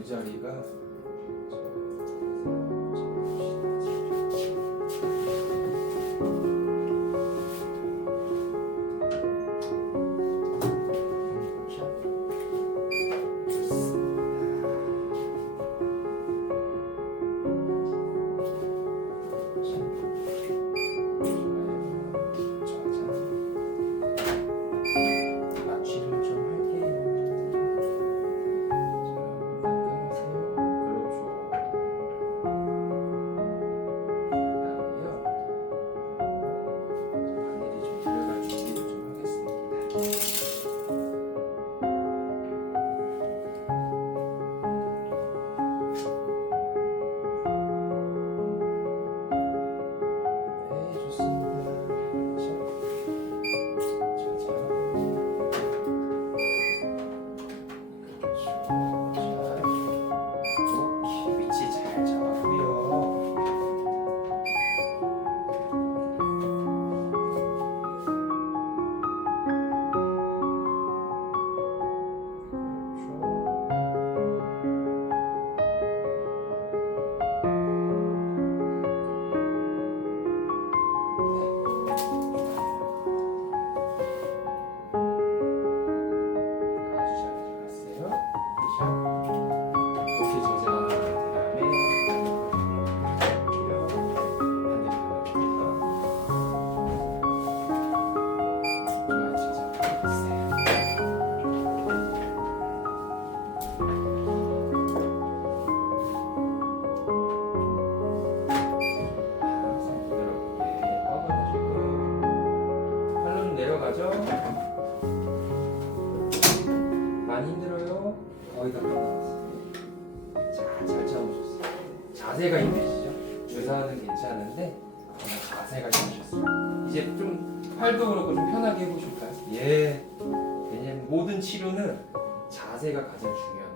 이 자리가 팔로는 내려가죠. 많이 힘들어요? 거의 다 끝났어요. 자, 잘 참으셨어요. 자세가 힘드시죠? 주사는 괜찮은데 자세가 힘드셨어요. 이제 좀 팔도 그렇고 좀 편하게 해보실까요? 예. 왜냐면 모든 치료는 자세가 가장 중요해요.